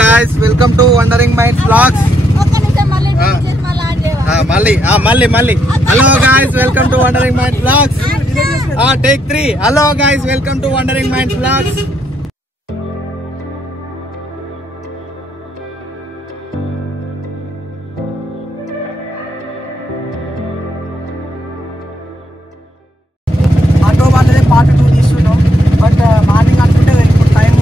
guys, welcome to Wandering Minds Vlogs. Malli. Hello guys, welcome to Wandering Minds Vlogs. Take 3. Hello guys, welcome to Wandering Minds Vlogs. Auto వాళ్ళదే part 2 తీసుకున్నాం. But morning అనుకుంటే ఇప్పుడు time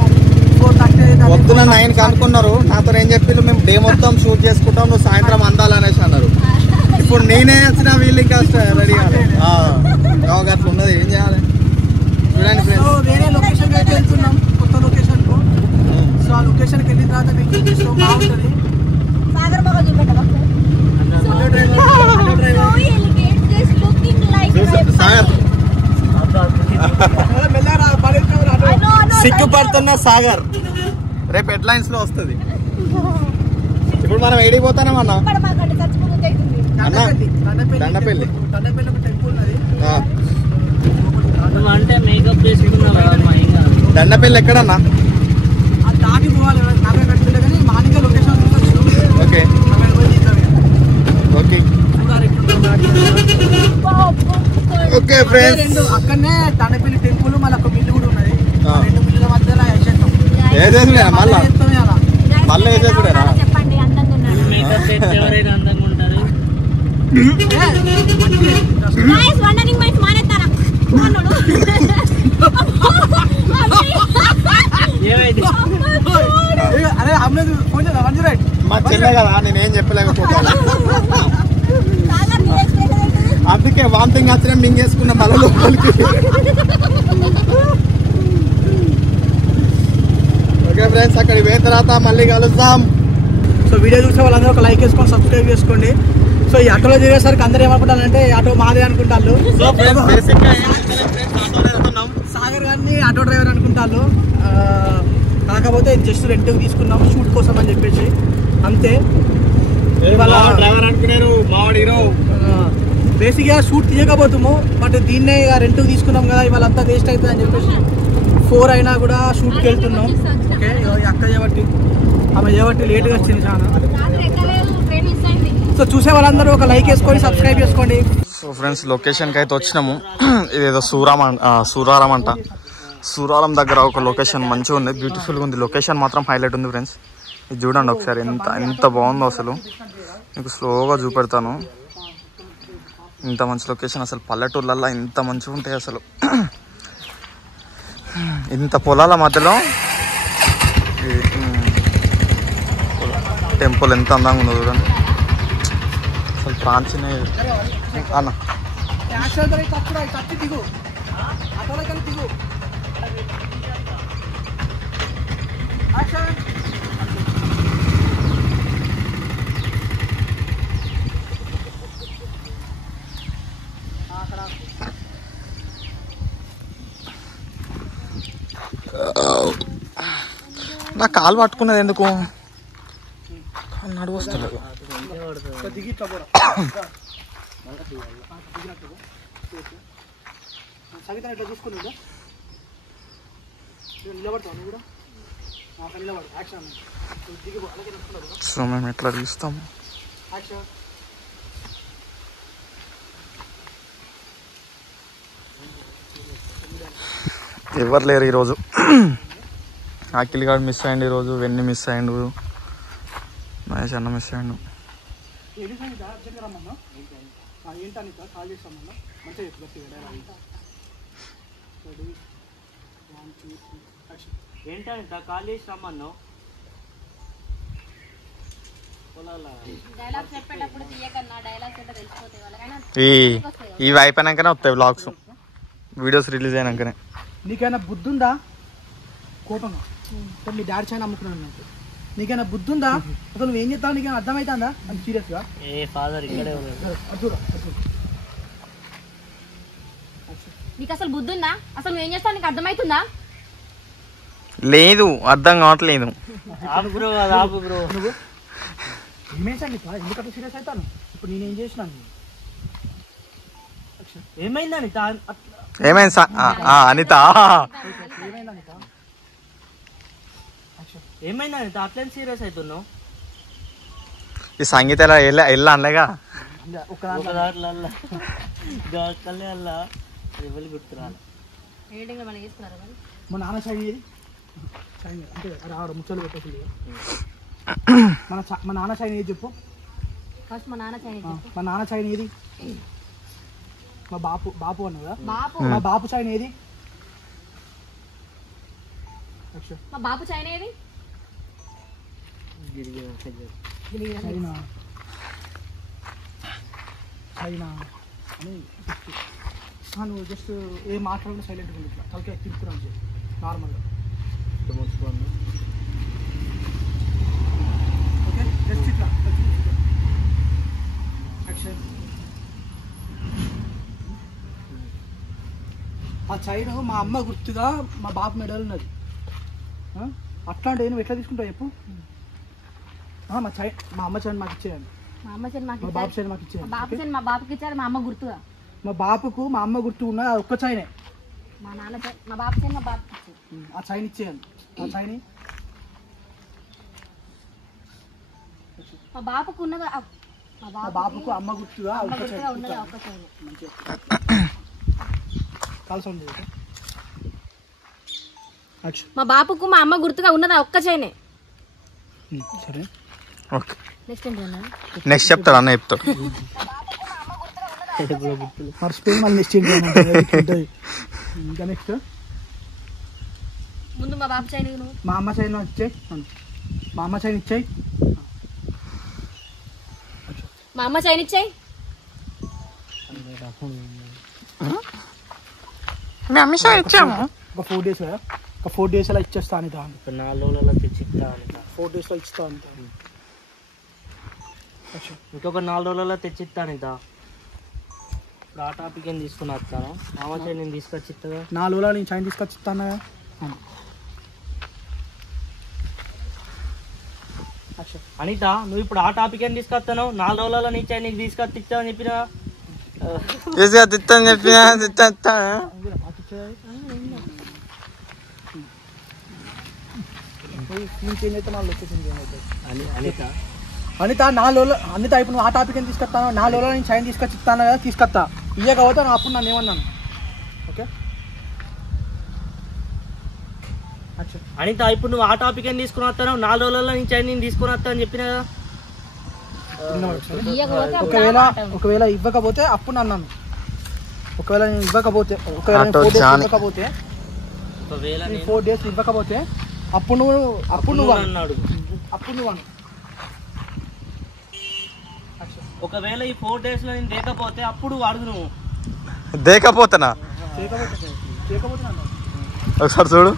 4:30 పొద్దున 9 కి అనుకున్నారు. నాతో ఏం చెప్పిళ్ళు, మేము డే మొత్తం షూట్ చేసుకుంటాం, నువ్వు సాయంత్రం అందాలనేసి అన్నారు. ఇప్పుడు నేనే వచ్చిన వీళ్ళు కాస్త రెడీ కావాలి. అట్లా ఉన్నది, ఏం చేయాలి చూడండి ఫ్రెండ్స్. వేరే లొకేషన్ అయితే వెళ్తున్నాం, కొత్త లొకేషన్ కు. సో ఆ లొకేషన్కి వెళ్ళిన తర్వాత మీకు చూపిస్తాం, బాగుంటుంది. సిగ్గుపడుతున్న సాగర్ రేపు హెడ్లైన్స్ లో వస్తుంది. ఇప్పుడు మనం ఏడికి పోతానే అన్న దండపల్లి దండపల్లి ఎక్కడన్నా దాటి పోవాలి. Morning location okay okay okay friends. అక్కడనే దండపల్లి టెంపుల్ మళ్ళీ ఒక మిల్లు కూడా ఉన్నది. రెండు మిల్లుల మధ్యలో వేసేసుడే మళ్ళీ వేసేసుడేనా? మా చెల్లె కదా, నేనేం చెప్పలేకపోతాను. అందుకే వామిటింగ్ వచ్చిన మింగేసుకున్న మళ్ళీ లోపలికి. ఓకే ఫ్రెండ్స్, అక్కడికి పోయిన తర్వాత మళ్ళీ కలుద్దాం. సో వీడియో చూసే వాళ్ళందరూ ఒక లైక్ వేసుకొని సబ్స్క్రైబ్ చేసుకోండి. సో ఈ ఆటోలో తిరిగేసరికి అందరూ ఏమనుకుంటారంటే ఆటో మాదే అనుకుంటారు. సాగర్ గారిని ఆటో డ్రైవర్ అనుకుంటారు. కాకపోతే జస్ట్ రెంట్కి తీసుకున్నాం షూట్ కోసం అని చెప్పేసి, అంతే. బేసిక్గా షూట్ తీయకపోతాము, బట్ దీన్నే ఇక రెంట్కి తీసుకున్నాం కదా, ఇవాళ అంతా వేస్ట్ అవుతుంది అని చెప్పేసి 4 అయినా కూడా షూట్కి వెళ్తున్నాం. ఓకే, అక్క చేయబట్టి ఆమె చేయబట్టి లేట్గా వచ్చింది చాలా. సో చూసే వాళ్ళందరూ ఒక లైక్ వేసుకొని సబ్స్క్రైబ్ చేసుకోండి. సో ఫ్రెండ్స్, లొకేషన్కి అయితే వచ్చినాము. ఇదేదో సూరారం అంట. సూరారం దగ్గర ఒక లొకేషన్ మంచిగా ఉంది, బ్యూటిఫుల్గా ఉంది. లొకేషన్ మాత్రం హైలైట్ ఉంది ఫ్రెండ్స్. ఇది చూడండి ఒకసారి, ఎంత బాగుందో అసలు. మీకు స్లోగా చూపెడతాను. ఇంత మంచి లొకేషన్ అసలు. పల్లెటూర్లల్లో ఇంత మంచిగా ఉంటాయి అసలు. ఇంత పొలాల మధ్యలో టెంపుల్ ఎంత అందంగా ఉందో చూడండి అసలు. ప్రాంచీనే అన్న నా కాలు పట్టుకున్నది ఎందుకు, నడువు వస్తుంది. సో మేము ఎట్లా తీస్తాము, ఎవరు లేరు ఈరోజు. అఖిల్ గారు మిస్ అయ్యండి ఈరోజు, వెన్ని మిస్ అయ్యిండు, మహేష్ అన్న మిస్ అయ్యిండు. ఇవి అయిపోయినాకనే వస్తాయి వ్లాగ్స్, వీడియోస్ రిలీజ్ అయినాకనే. నీకైనా బుద్ధి ఉందా? కోపంగా మీ డాడీ చైనా అమ్ముకున్నాను నాకు. నీకైనా బుద్ధి ఉందా? అసలు నువ్వు ఏం చేస్తావు, నీకైనా అర్థమవుతుందా? అది సీరియస్గా నీకు అసలు బుద్ధి ఉందా? అసలు నువ్వు ఏం చేస్తావు, నీకు అర్థమవుతుందా? లేదు, అర్థం కావట్లేదు. ఎందుకంటే సీరియస్ అవుతాను. ఇప్పుడు నేనేం చేసినాను? ఏమైంది అనిత? ఏమైంది అనిత? ఏమైందా అట్లా సీరియస్ అవుతున్నావు? ఈ సంగీత ఎల్లా అనలేగా ఒక దాంట్లో అలా ఎవరు గుర్తురాలి. మా నాన్న చైన్ ఏది చైన్ అంటే ఆడ ముచ్చలు పెట్టేసి మా నాన్న చైన్ ఏది చెప్పు. ఫస్ట్ మా నాన్న చైన్ మా నాన్న చైన్ ఏది? మా బాపు అన్నదా? బాపు. మా బాపు చైన్ ఏది? మా బాపు చైన్ ఏది? చైనా చైనా అని నువ్వు జస్ట్ ఏ మాట్లాడకుండా సైలెంట్గా ఉంది. ఇట్లా తలకే తిప్పుకున్నాను నార్మల్గా. ఓకే జస్ట్ ఇట్లా ఆ చైన్ మా అమ్మ గుర్తుగా మా బాపు మెడల్ ఉన్నది. అట్లాంటివి నువ్వు ఎట్లా తీసుకుంటావు చెప్పు. మా అమ్మ చైన్ మాకు ఇచ్చేయండి. మా అమ్మ చైన్ మాకు మా బాపు చైన్ మాకు ఇచ్చేయండి. బాపు చైన్ మా బాపుకి ఇచ్చారు. మా అమ్మ గుర్తుగా మా బాపుకు మా అమ్మ గుర్తు ఉన్న ఒక్క చైనే. మా నాన్న చైన్ మా బాపు చైన్ మా బాపుకి ఇచ్చారు. ఆ చైన్ ఇచ్చేయండి. ఆ చైన్ మా బాపుకు ఉన్నది మా బాపుకు అమ్మ గుర్తుగా ఒక్క గుర్తుగా చైన్. ఉన్నది ఒక్క చైన్. కాల్స్ ఉంది మా బాపుకు మా అమ్మ గుర్తుగా ఉన్నది ఒక్క చైనే. సరే ఓకే నెక్స్ట్ ఏంటన్నా? నెక్స్ట్ చెప్తాడు అన్న చెప్తాడు. మర్చిపోయి మళ్ళీ నెక్స్ట్ ఏంటి ఇంకా నెక్స్ట్ ముందు మా బాపు చైన్ నువ్వు. మా అమ్మ చైన్ ఇచ్చేయి. మా అమ్మ చైన్ ఇచ్చేయి. మా అమ్మ చైన్ ఇచ్చాయి. ఒక 4 days ఒక 4 days అలా ఇచ్చేస్తా అని 4 రోజులలో తెచ్చిస్తా అని 4 days లో ఇస్తా అని ఇంకొక 4 రోజులలో తెచ్చిస్తాను. ఇప్పుడు ఆ టాపిక్ ఏం తీసుకుని వస్తాను. మామ చైన్ నేను తీసుకొచ్చి ఇస్తా. 4 రోజులు నేను చైన్ తీసుకొచ్చి ఇస్తాను. అనిత నువ్వు ఇప్పుడు ఆ టాపిక్ ఏం తీసుకొస్తాను? 4 రోజులలో నీ చైన్ నీకు తీసుకొచ్చి ఇస్తా అని చెప్పిన అనిత 4 రోజులు అనిత ఇప్పుడు నువ్వు ఆ టాపిక్ ఏం తీసుకొస్తాను? 4 రోజులు నేను చైన్ తీసుకొచ్చి ఇస్తాను కదా, తీసుకొస్తా. ఇయ్యకపోతే నువ్వు అప్పుడు నన్ను ఏమన్నాను. ఓకే అనిత ఇప్పుడు నువ్వు ఆ టాపిక్ ఏం తీసుకుని వస్తాను? 4 రోజులలో నీ చైన్ నేను తీసుకుని వస్తా అని చెప్పిన కదా. ఒకవేళ ఇవ్వకపోతే అప్పుడు అన్నాను. ఒకవేళ నేను ఇవ్వకపోతే ఒకవేళ 4 days ఇవ్వకపోతే 4 days ఇవ్వకపోతే అప్పుడు నువ్వు అన్నాడు. అప్పుడు నువ్వు అను. ఒకవేళ ఈ 4 days లో నేను లేకపోతే అప్పుడు అడుగు నువ్వు. దేకపోతేనా చేయకపోతే అన్నాను. ఒకసారి చూడు.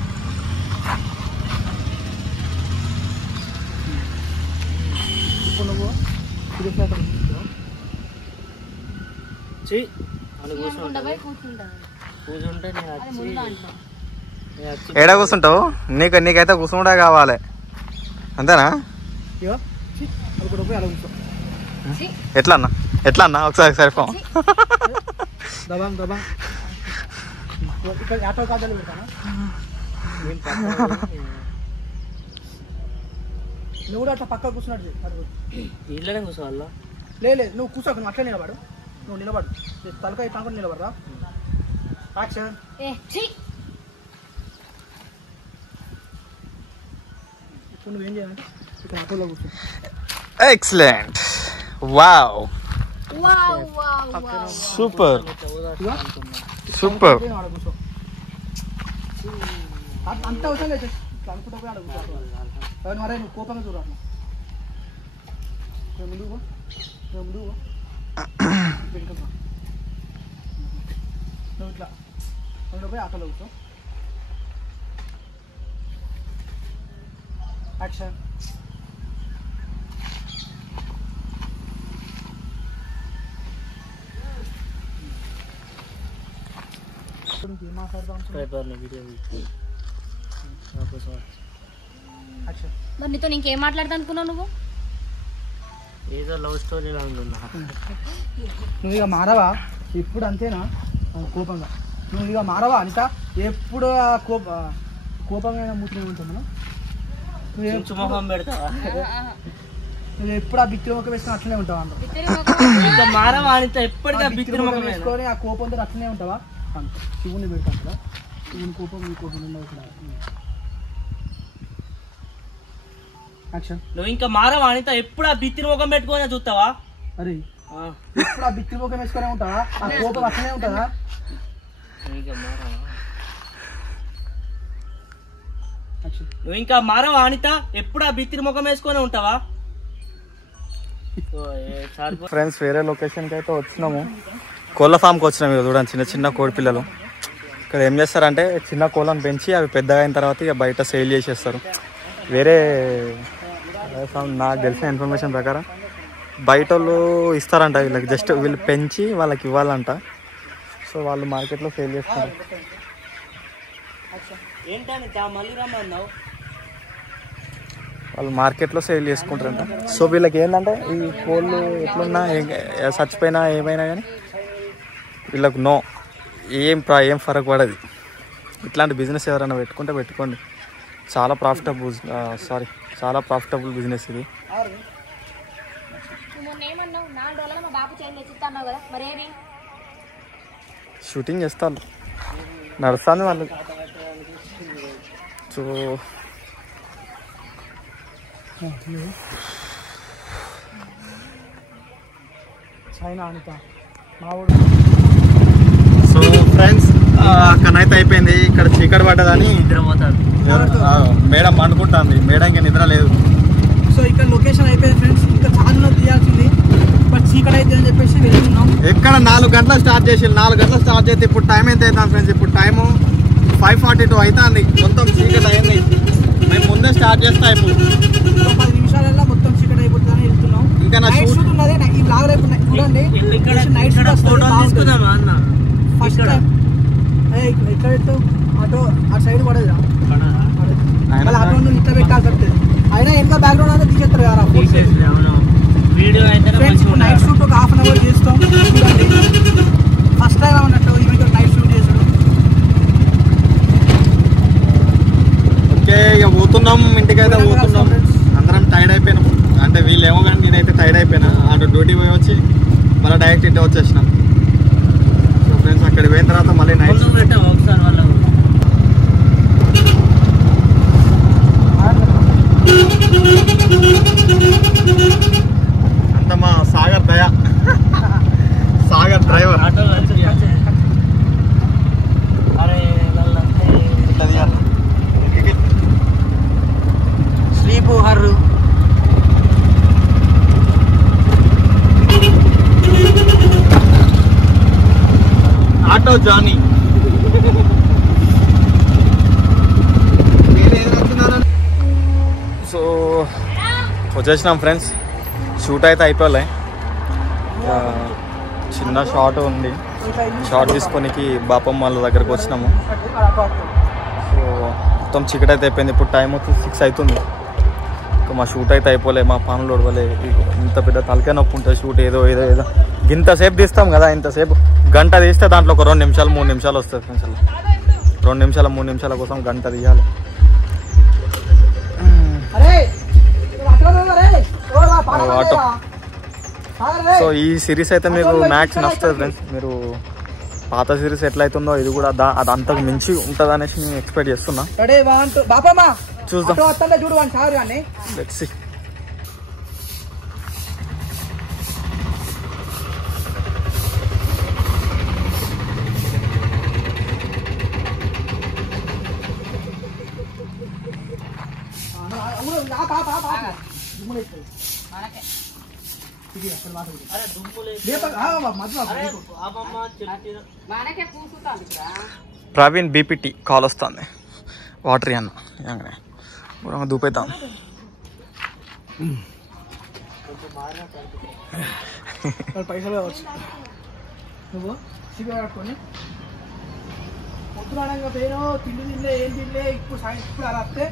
ఇప్పుడు నువ్వు కూర్చుంటే ఏడ కూర్చుంటావు? నీకైతే కూర్చుంటే కావాలి అంతేనా? ఎట్లా అన్నా ఒకసారి ఫోన్ ఇక్కడ ఆటో కాదాలు పెడతానా? నువ్వు కూడా అట్లా పక్క కూర్చున్నట్టు ఇళ్ళనే కూర్చోవాలా? లేదు నువ్వు కూర్చోకు, నువ్వు అట్లా నిలబడు. నువ్వు నిలబడు, తలకాయ తాకుండా నిలబడరా. యాక్షన్. ఇప్పుడు నువ్వేం చేయాలంటే ఇక్కడ ఆటోలో కూర్చో. ఎక్సలెంట్. Wow super super. కూర్చో అంత అవసరం లేదు. అనుకుంటా పోయి ఆడ కూర్చో. మరే నువ్వు కోపంగా చూడాలి. ముందుకు నువ్వు ఇట్లా అందులో పోయి ఆటోలో కూర్చో. యాక్షన్. ఏం మాట్లాడదాం? మరి నీతో ఇంకేం మాట్లాడతా అనుకున్నావు నువ్వు? ఏదో లవ్ స్టోరీ ఉన్నా. నువ్వు ఇక మారవా ఇప్పుడు? అంతేనా కోపంగా? నువ్వు ఇక మారవా అనిత? ఎప్పుడు కోపంగా మూర్తి ఉంటాం మనం. చుంచు మొహం పెడతావా? నువ్వు ఎప్పుడు ఆ బిత్తిరి ముఖం వేసుకొని అట్లనే ఉంటావా అంట. ఇంకా మారవా అనిత ఎప్పటికీ బిత్తిరి ముఖం వేసుకొని ఆ కోపంతో అట్లనే ఉంటావా అంట. శివుని పెడతాను కదా, శివుని కోపం నీ కోపం ఉండవు ఇక్కడ. యాక్షన్. నువ్వు ఇంకా మారవా అనిత ఎప్పుడు ఆ బిత్తిరి ముఖం పెట్టుకొని చూస్తావా? అరే ఎప్పుడు ఆ బిత్తిరి ముఖం వేసుకొని ఉంటావా? ఆ కోపం అట్లనే ఉంటుందా? నువ్వు ఇంకా మారవా అనిత ఎప్పుడు ఆ బిత్తిరి ముఖం వేసుకొని ఉంటావా? ఫ్రెండ్స్ వేరే లొకేషన్కి అయితే వచ్చినాము. కోళ్ళ ఫామ్కి వచ్చినాము. ఇక చూడండి చిన్న చిన్న కోడి పిల్లలు. ఇక్కడ ఏం చేస్తారంటే చిన్న కోళ్ళను పెంచి అవి పెద్దగా అయిన తర్వాత ఇక బయట సేల్ చేసేస్తారు. వేరే నాకు తెలిసిన ఇన్ఫర్మేషన్ ప్రకారం బయట వాళ్ళు ఇస్తారంట వీళ్ళకి, జస్ట్ వీళ్ళు పెంచి వాళ్ళకి ఇవ్వాలంట. సో వాళ్ళు మార్కెట్లో సేల్ చేస్తారు. వాళ్ళు మార్కెట్లో సేల్ చేసుకుంటారంట. సో వీళ్ళకి ఏంటంటే ఈ కోళ్ళు ఎట్లున్నా చచ్చిపోయినా ఏమైనా కానీ వీళ్ళకు ఏం ఫరక్ పడదు. ఇట్లాంటి బిజినెస్ ఎవరైనా పెట్టుకోండి. చాలా ప్రాఫిటబుల్ బిజినెస్ ఇది. షూటింగ్ చేస్తారు, నడుస్తుంది వాళ్ళు. సో సో ఫ్రెండ్స్ అక్కడైతే అయిపోయింది. ఇక్కడ చీకటి పడ్డదని నిద్రపోతాడు మేడం అనుకుంటుంది. మేడంకి నిద్ర లేదు. సో ఇక్కడ లొకేషన్ అయిపోయింది ఫ్రెండ్స్. ఇంకా చాలా తీయాల్సింది, బట్ చీకటి అయితే అని చెప్పేసి వెళ్తున్నాం. ఎక్కడ 4 గంటలకు స్టార్ట్ చేసి 4 గంటలకు స్టార్ట్ చేస్తే ఇప్పుడు టైం ఎంత అవుతుంది ఫ్రెండ్స్? ఇప్పుడు టైము 5:42 అవుతుంది. మొత్తం చీకటి అయింది. మేము ముందే స్టార్ట్ చేస్తా. ఇప్పుడు 10 నిమిషాలలో మొత్తం చీకటి అయిపోతుందని వెళ్తున్నాం. ఇంకా నైట్ షూట్ ఉన్నది. ఈ బ్లాగ్ రేపు చూడండి. నైట్ షూట్ వస్తుంది. ఫస్ట్ ఇక్కడ అటో ఆ సైడ్ పడదురా, మళ్ళీ అటు ఇట్లా పెట్టాల్సి వస్తుంది. అయినా ఎంత బ్యాక్గ్రౌండ్ అంతా తీసేస్తారు కదా. ఫ్రెండ్స్ ఇప్పుడు నైట్ షూట్ ఒక 1/2 అవర్ చేస్తాం. చూడండి ఫస్ట్ టైం అన్నట్టు ఈవెంట్ నైట్ షూట్ చేస్తాడు. ఓకే ఇక పోతున్నాం, ఇంటికైతే పోతున్నాం. అందరం టైర్డ్ అయిపోయినాం. అంటే వీళ్ళేమో కానీ నేనైతే టైర్డ్ అయిపోయినా. అటు డ్యూటీ పోయి వచ్చి మళ్ళీ డైరెక్ట్ ఇంటి వచ్చేసినాం. సో ఫ్రెండ్స్ అక్కడ పోయిన తర్వాత మళ్ళీ నైట్ ఒకసారి వాళ్ళ అంత మా సాగర్ దయ, Sagar driver. Sleep హర్రు auto Johnny. So వచ్చేసినాం ఫ్రెండ్స్. షూట్ అయితే అయిపోలే, చిన్న షార్ట్ ఉంది. షార్ట్ తీసుకొనికి బాపమ్మ వాళ్ళ దగ్గరకు వచ్చినాము. సో మొత్తం చీకటి అయితే అయిపోయింది. ఇప్పుడు టైం వచ్చి 6 అవుతుంది. ఇంకా మా షూట్ అయితే అయిపోలే, మా పనులు ఒడవలే. ఇంత పెద్ద తలకాయ నొప్పి ఉంటుంది షూట్. ఏదో ఇంతసేపు తీస్తాం కదా, ఇంతసేపు గంట తీస్తే దాంట్లో ఒక 2 నిమిషాలు 3 నిమిషాలు వస్తుంది ఫ్రెండ్స్. 2 నిమిషాలు 3 నిమిషాల కోసం గంట తీయాలి. ఆటో. సో ఈ సిరీస్ అయితే మీకు మ్యాక్స్ నచ్చుతుంది ఫ్రెండ్స్. మీరు పాత సిరీస్ ఎట్లయితుందో ఇది కూడా అది అంతకు మించి ఉంటుంది అనేసి నేను ఎక్స్పెక్ట్ చేస్తున్నా. చూద్దాం. Let's see. Praveen BPT call వస్తుంది. వాటర్ అన్న దూపేద్దాం. పైసలు నువ్వు సిగరెట్టుకొని పొద్దునగా పేరు తిండి తినలే ఏం తినలే. ఇప్పుడు ఇప్పుడు అలా వస్తే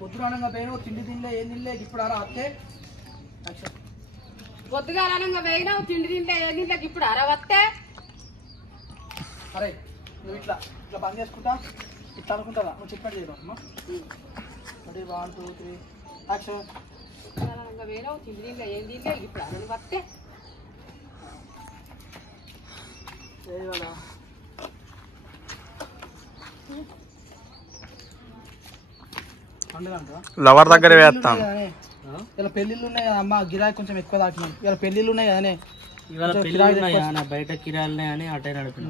పొద్దునగా పేరు తిండి తినలే ఏం తినలే. ఇప్పుడు అలా వస్తే పొద్దుగాలనంగా వేయినావు తిండి తింటే ఏం తింటే ఇప్పుడు అర వస్తే అరే నువ్వు ఇట్లా ఇట్లా బంద్ చేసుకుంటా ఇట్లా అనుకుంటారా నువ్వు చెప్పినట్టు చేయడం అమ్మా. Ready 1 2 3 action. లవర్ దగ్గర వేస్తాం. ఇలా పెళ్ళిళ్ళు ఉన్నాయి కదా అమ్మ, గిరాకీ కొంచెం ఎక్కువ దాటినాం. ఇలా పెళ్ళిళ్ళు ఉన్నాయి కదనే, ఇవాళ పెళ్ళిళ్ళు బయట కిరాయిలు అని అటే నడిపిన.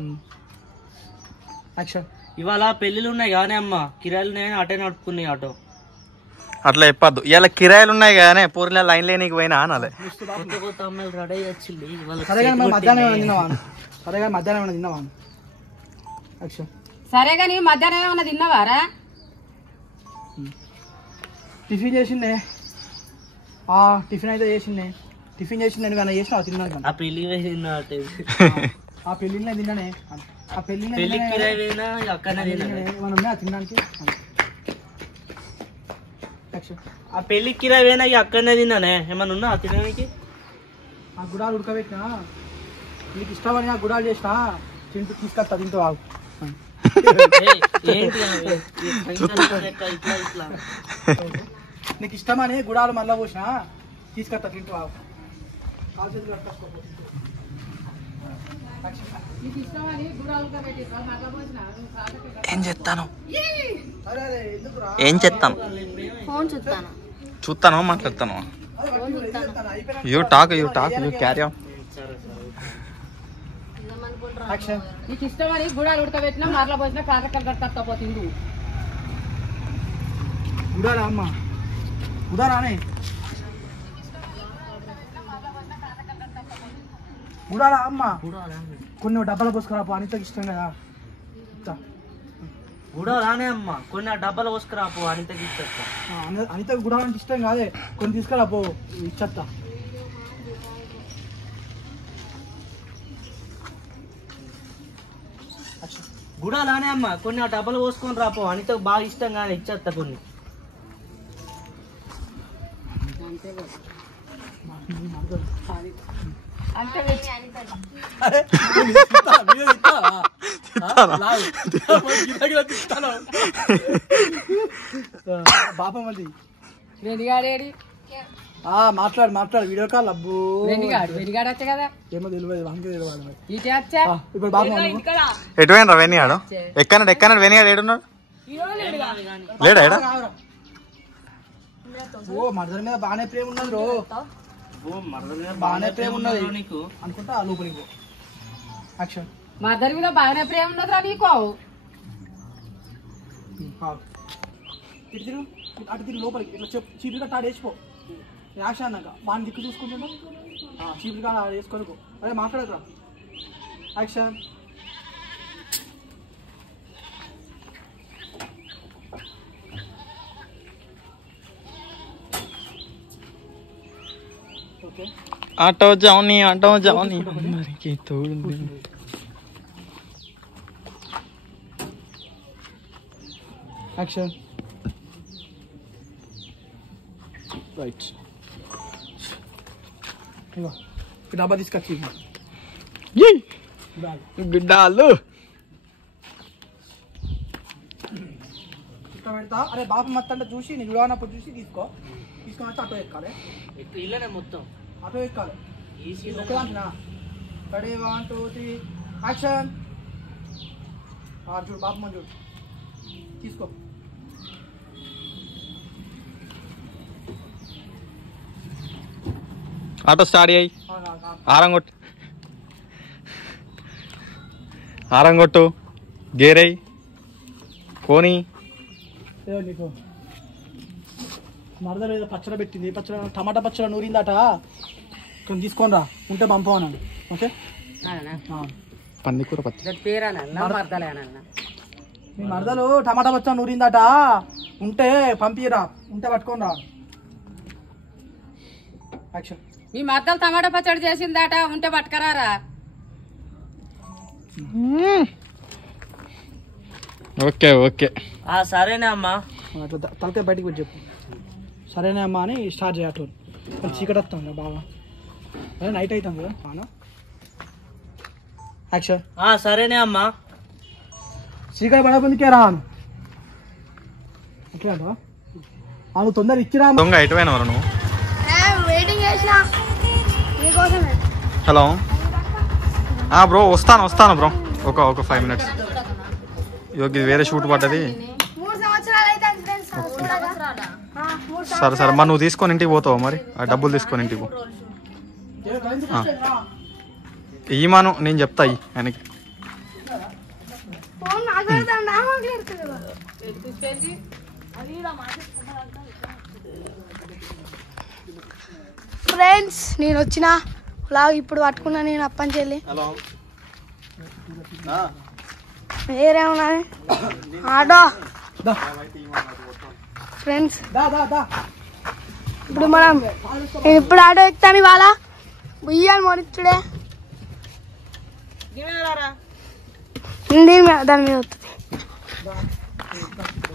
యాక్షన్. ఇవాళ పెళ్ళిళ్ళు ఉన్నాయి కానీ అమ్మ, కిరాయిలు ఉన్నాయని అటే నడుపుకున్నాయి ఆటో. అట్లా చెప్పద్దు. ఇలా కిరాయిలు ఉన్నాయి కానీ పూర్ణ లైన్ లేనికి పోయినా అనాలి. కొత్త కొత్త అమ్మాయిలు రెడీ వచ్చింది. సరే కానీ మధ్యాహ్నం ఏమైనా తిన్నావా? సరే కానీ మధ్యాహ్నం ఏమైనా తిన్నావా? యాక్షన్. సరే కానీ మధ్యాహ్నం ఏమన్నా తిన్నావారా? టిఫిన్ చేసిండే. టిఫిన్ అయితే చేసిండే. టిఫిన్ చేసిండే. నువ్వు ఏమైనా చేసినావా? తిన్నాను. ఆ పెళ్లి ఆ పెళ్ళిళ్ళనే తిన్నానే. ఆ పెళ్ళి ఏమన్నా తినడానికి? ఆ పెళ్లి కిరాయి పోయినా అక్కడనే తిన్నానే. ఏమన్నా ఉన్నా తినడానికి? ఆ గుడాలు ఉడకబెట్టినా నీకు ఇష్టమని ఆ గుడాలు చేసినా తీసుకొస్తా తింటూ ఆగు. నీకు ఇష్టమని గుడాలు మళ్ళా పోసినా తీసుకొస్తా తింటూ ఆగు. కాలు చేతులు కట్టుకోకపోతే ఏం చెప్తాను ఏం చెప్తాను చూస్తాను మాట్లాడతాను. You talk you carry on. నీకు ఇష్టమని గుడాలు ఉడకబెట్టినా మరలా పోసినా కాకరకాయలు కట్టకపోతుంది. గుడారా అమ్మ, గుడారానే గుడారా అమ్మ. కొన్ని డబ్బాలు పోసుకురా, అనితకి ఇష్టం కదా. గుడారానే అమ్మ, కొన్ని డబ్బాలు పోసుకురా పో, అనితకి ఇచ్చేస్తా. అనితకి గుడాలంటే ఇష్టం కాదే, కొన్ని తీసుకురా పో, ఇచ్చేస్తా. గుడాలానే అమ్మ, కొన్ని ఆ డబ్బాలు పోసుకొని రాపో, అనితకు బాగా ఇష్టం కానీ ఇచ్చేస్తా కొన్ని. బాప మళ్ళీ వెనిగాడేడి మాట్లాడు మాట్లాడు వీడియో కాల్. అబ్బో వెనిగాడు వచ్చా కదా, ఏమో తెలియదు, వానికి తెలియదు. ఇటే వచ్చా. ఇప్పుడు బాప ఎటువైనా వెనిగాడు ఎక్కన్నాడు వెనిగాడు ఏడున్నాడు? లేడా ఏడా? ఓ మర్దల మీద బాగానే ప్రేమ ఉన్నది రో, బాగానే ప్రేమ ఉన్నది నీకు అనుకుంటా. లోపలికి యాక్షన్. మర్దల మీద బాగానే ప్రేమ ఉన్నదిరా నీకు. ఇటు తిరుగు, అటు తిరుగు లోపలికి. ఇట్లా చీపులు కట్ట ఆడేసిపో. యాక్షన్ అన్నాక వాడిని దిక్కు చూసుకుంటున్నా, చీపులు కాడ ఆడేసుకొని పో. అదే మాట్లాడదురా. యాక్షన్. ఆటో జాని అందరికి తోడు. యాక్షన్. రైట్. ఇగో ఈ డబ్బా తీసుకొచ్చి గుడ్డాలు పెడతా. అరే బాబు మొత్తం చూసి నీకు విలువనప్పుడు చూసి తీసుకొని వచ్చి ఆటో ఎక్కాలి. ఇల్లనే మొత్తం ఆటో ఎక్కాలి. ఒకదాంటినా? Ready 1 2 3 action. చూడు బాబు మన చూడు, తీసుకో. ఆటో స్టార్ట్ అయ్యి ఆరంగొట్టు గేరై కోని. నీకు మరద లేదా పచ్చడి పెట్టింది, పచ్చడి టమాటా పచ్చడి నూరిందట, కొంచెం తీసుకొని రా, ఉంటే పంపవనా? ఓకే. పందికూర పచ్చడి మీ మరదలు టమాటా పచ్చడి నూరిందట, ఉంటే పంపిరా, ఉంటే పట్టుకొని రా. యాక్షన్. మీ మద్దలు టమాటా పచ్చడి చేసిందట, ఉంటే పట్టుకరారా. ఓకే ఓకే సరేనా అమ్మా. తలకాయ బయటికి పెట్టి చెప్పు. సరేనా అమ్మా అని స్టార్ట్ చేయటం. చీకటి వస్తాం కదా బాగా, అదే నైట్ అవుతాం కదా. యాక్షన్. సరేనే అమ్మా. చీకటి పడకుందికే రా అట్లా నువ్వు తొందర ఇచ్చిరా. దొంగ ఎటువైనవరా నువ్వు? వెయిటింగ్ చేసినా మీకోసమే. హలో బ్రో వస్తాను బ్రో ఒక 5 minutes. ఇది వేరే షూట్ పడ్డది. 3 సంవత్సరాలు అయితే సరే మరి నువ్వు తీసుకొని ఇంటికి పోతావా? మరి ఆ డబ్బులు తీసుకొని ఇంటికి పో. ఇయ్యమాను నేను చెప్తా ఆయనకి. ఫ్రెండ్స్ నేను వచ్చిన లాగ్ ఇప్పుడు పట్టుకున్నా నేను అప్పంచెల్లి వేరే ఉన్నాయి ఆటో ఫ్రెండ్స్. ఇప్పుడు నేను ఇప్పుడు ఆటో ఎక్కుతాను ఇవాళ బుయ్యాలి మొరిచ్చుడే దాని మీద వస్తుంది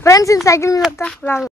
ఫ్రెండ్స్. సైకిల్ మీద వస్తా లాగ్.